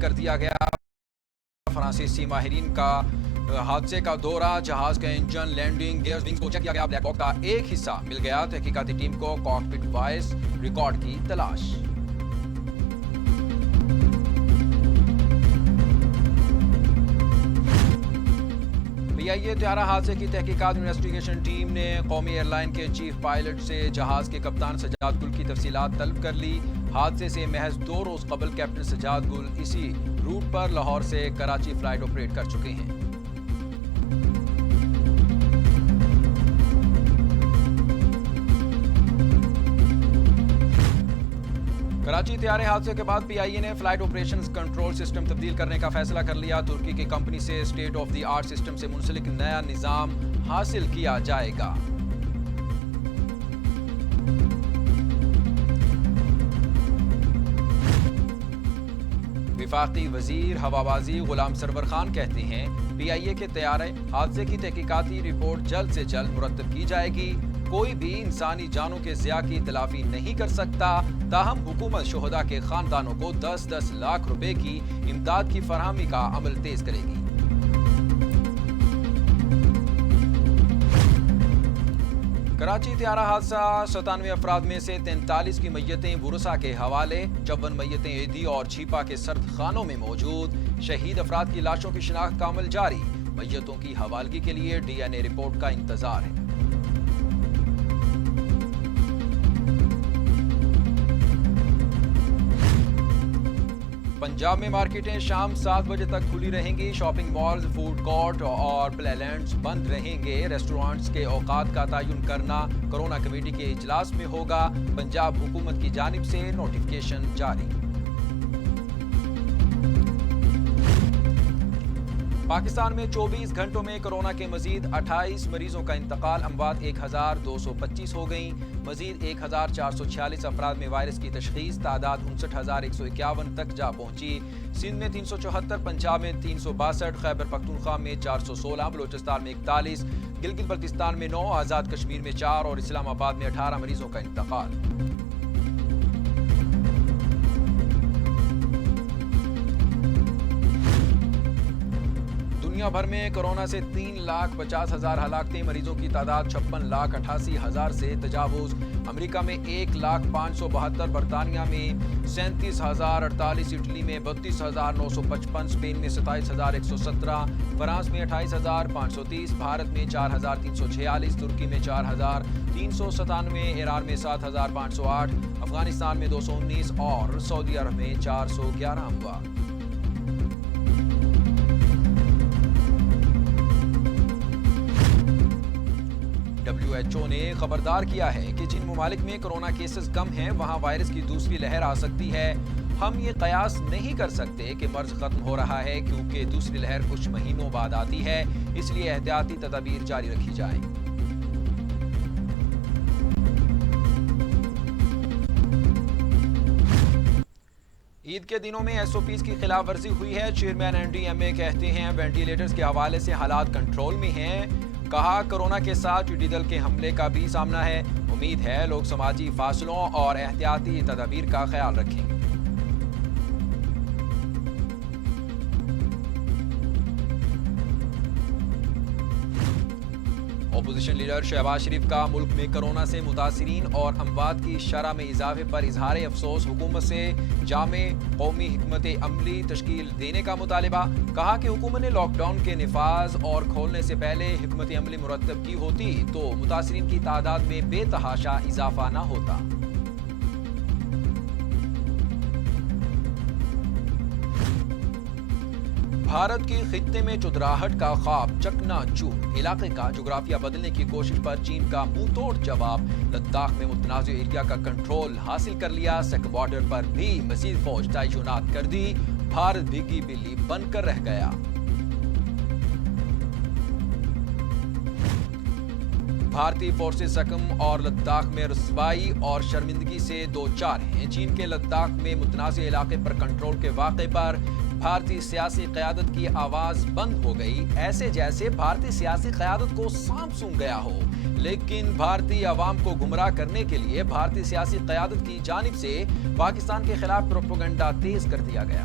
کر دیا گیا۔ فرانسیسی ماہرین کا حادثے کا دورہ، جہاز کا انجن، لینڈنگ گیئرز، ونگز کو چیک کیا گیا۔ بلیک باکس کا ایک حصہ مل گیا۔ تحقیقاتی ٹیم کو کاکپٹ وائس ریکارڈ کی تلاش۔ PIA طیارہ حادثے کی تحقیقات انویسٹیگیشن ٹیم نے قومی ایئر لائن کے چیف پائلٹ سے جہاز کے کپتان سجاد گل کی تفصیلات طلب کر لی۔ حادثے سے محض 2 روز قبل کیپٹن سجاد گل اسی روٹ پر لاہور سے کراچی فلائٹ آپریٹ کر چکے ہیں۔ کراچی طیارے حادثے کے بعد PIA نے فلائٹ آپریشنز کنٹرول سسٹم تبدیل کرنے کا فیصلہ کر لیا۔ ترکی کی کمپنی سے state of the art system سے منسلک نیا نظام حاصل کیا جائے گا۔ وفاقی وزیر ہوابازی غلام سرور خان کہتے ہیں PIA کے طیارے حادثے کی تحقیقاتی رپورٹ جلد سے جلد مرتب کی جائے گی۔ کوئی بھی انسانی جانوں کے ضیاع کی تلافی نہیں کر سکتا، تاہم حکومت شہداء کے خاندانوں کو 10-10 لاکھ روپے کی امداد کی فراہمی کا عمل تیز کرے گی۔ کراچی طیارہ حادثہ 97 افراد میں سے 43 کی میتیں ورثاء کے حوالے، 54 میتیں ایدھی اور چھیپا کے سرد خانوں میں موجود۔ شہید افراد کی لاشوں کی شناخت کا عمل جاری، میتوں کی حوالگی کے لیے DNA رپورٹ کا انتظار ہے۔ پنجاب میں مارکیٹیں شام 7 بجے تک کھلی رہیں گی۔ شاپنگ مالز، فوڈ کورٹ اور پلے لینڈز بند رہیں گے۔ ریسٹورانٹس کے اوقات کا تعین کرنا کورونا کمیٹی کے اجلاس میں ہوگا۔ پنجاب حکومت کی جانب سے نوٹیفکیشن جاری۔ پاکستان میں 24 گھنٹوں میں کورونا کے مزید 28 مریضوں کا انتقال، اموات 1225 ہو گئیں۔ مزید 1446 افراد میں وائرس کی تشخیص، تعداد 59151 تک جا پہنچی۔ سندھ میں 374، پنجاب میں 362، خیبر پختونخوا میں 416، بلوچستان میں 41، گلگت بلتستان میں 9، آزاد کشمیر میں 4 اور اسلام آباد میں 18 مریضوں کا انتقال۔ دنیا بھر میں کورونا سے 3,50,000 ہلاکتیں، مریضوں کی تعداد 56,88,000 سے تجاوز۔ امریکہ میں 1,05,72، برطانیہ میں 37,048، اٹلی میں 32,955، اسپین میں 27,117، فرانس میں 28,530، بھارت میں 4,346، ترکی میں 4,397، ایران میں 7,508، افغانستان میں 219 اور سعودی عرب میں 411 اموات۔ WHO نے خبردار کیا ہے کہ جن ممالک میں کورونا کیسز کم ہیں وہاں وائرس کی دوسری لہر آ سکتی ہے۔ ہم یہ قیاس نہیں کر سکتے کہ مرض ختم ہو رہا ہے، کیونکہ دوسری لہر کچھ مہینوں بعد آتی ہے، اس لیے احتیاطی تدابیر جاری رکھی جائیں۔ عید کے دنوں میں SOPs کی خلاف ورزی ہوئی ہے۔ چیئرمین NDMA کہتے ہیں وینٹیلیٹرز کے حوالے سے حالات کنٹرول میں ہیں۔ کہا کورونا کے ساتھ ٹڈی دل کے حملے کا بھی سامنا ہے، امید ہے لوگ سماجی فاصلوں اور احتیاطی تدابیر کا خیال رکھیں گے۔ اپوزیشن لیڈر شہباز شریف کا ملک میں کورونا سے متاثرین اور اموات کی شرح میں اضافے پر اظہار افسوس، حکومت سے جامع قومی حکمت عملی تشکیل دینے کا مطالبہ۔ کہا کہ حکومت نے لاک ڈاؤن کے نفاذ اور کھولنے سے پہلے حکمت عملی مرتب کی ہوتی تو متاثرین کی تعداد میں بے تحاشا اضافہ نہ ہوتا۔ بھارت کی خطے میں چودراہٹ کا خواب چکنا چور، علاقے کا جغرافیہ بدلنے کی کوشش پر چین کا منہ توڑ جواب۔ لداخ میں متنازع ایریا کا کنٹرول حاصل کر لیا، سیکٹر بارڈر پر بھی مزید فوج تعینات کر دی، بھارت بھیگی بلی بن کر رہ گیا۔ بھارتی فورسز سکم اور لداخ میں رسوائی اور شرمندگی سے دو چار ہیں۔ چین کے لداخ میں متنازع علاقے پر کنٹرول کے واقعے پر بھارتی سیاسی قیادت کی آواز بند ہو گئی، ایسے جیسے بھارتی سیاسی قیادت کو سانپ سونگھ گیا ہو۔ لیکن بھارتی عوام کو گمراہ کرنے کے لیے بھارتی سیاسی قیادت کی جانب سے پاکستان کے خلاف پروپیگنڈا تیز کر دیا گیا۔